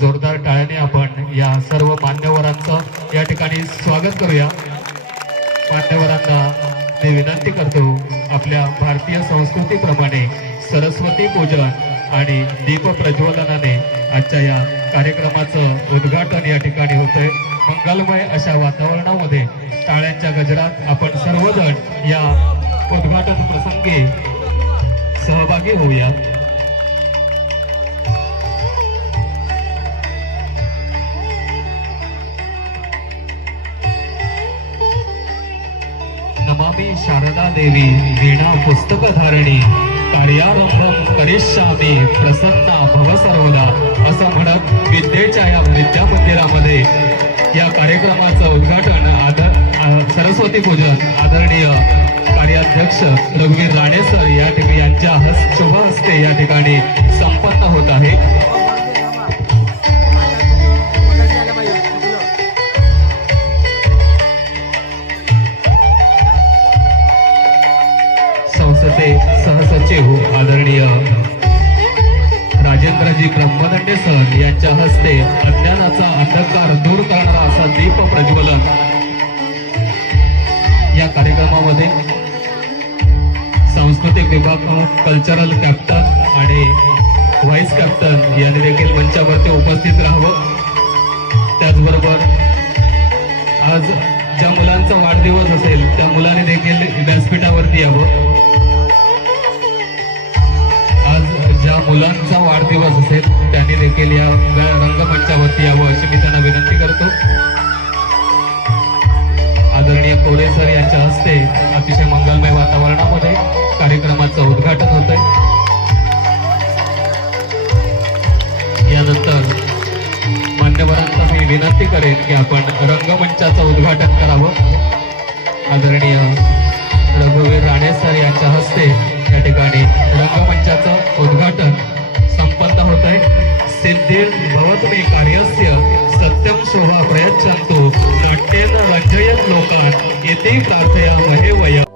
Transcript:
जोरदार टाळ्याने आपण या सर्व मान्यवरांचं या ठिकाणी स्वागत करूया। मान्यवरांना मी विनंती करतो, आपल्या भारतीय संस्कृतीप्रमाणे सरस्वती पूजन आणि दीप प्रज्वलनाने आजच्या या कार्यक्रमाचं उद्घाटन या ठिकाणी होतंय। मंगलमय अशा वातावरणामध्ये टाळ्यांच्या गजरात आपण सर्वजण या उद्घाटन प्रसंगी सहभागी होऊया। नमामि शारदा देवी वीणा पुस्तक धारणी कार्यारंभम करिष्यामि प्रसन्ना भव सर्वदा असं म्हणत विद्येच्या या विद्या मंदिरामध्ये या कार्यक्रमाचं उद्घाटन सरस्वती पूजन आदरणीय कार्याध्यक्ष रघुवीर राणे सर या ठिकाणी यांच्या शुभ हस्ते या ठिकाणी संपन्न होत आहे। संस्थेचे सहसचिव आदरणीय राजेंद्रजी ब्रह्मदंडे सर यांच्या हस्ते अज्ञानाचा अंधकार दूर करणारा असा दीप प्रज्वलन या कार्यक्रमामध्ये सांस्कृतिक विभाग कल्चरल कॅप्टन आणि व्हाईस कॅप्टन यांनी देखील मंचावरती उपस्थित राहावं। त्याचबरोबर आज ज्या मुलांचा वाढदिवस असेल त्या मुलांनी देखील व्यासपीठावरती यावं। ज्या मुलांचा वाढदिवस असेल त्यांनी देखील या रंगमंचावरती यावं अशी मी त्यांना विनंती करतो। आदरणीय कोरे सर यांच्या हस्ते अतिशय मंगलमय वातावरणामध्ये कार्यक्रमाचं उद्घाटन होतंय। यानंतर मान्यवरांना मी विनंती करेन की आपण रंगमंचाचं उद्घाटन करावं। आदरणीय रघुवीर राणे सर यांच्या हस्ते या ठिकाणी रंगमंचाचं उद्घाटन संपन्न होत आहे। सिद्धिर् भवतु मे कार्यस्य सत्यम शोभा प्रयच्छन्तु नाट्येन रंजयत लोकान् इति प्रार्थयामहे वयम्।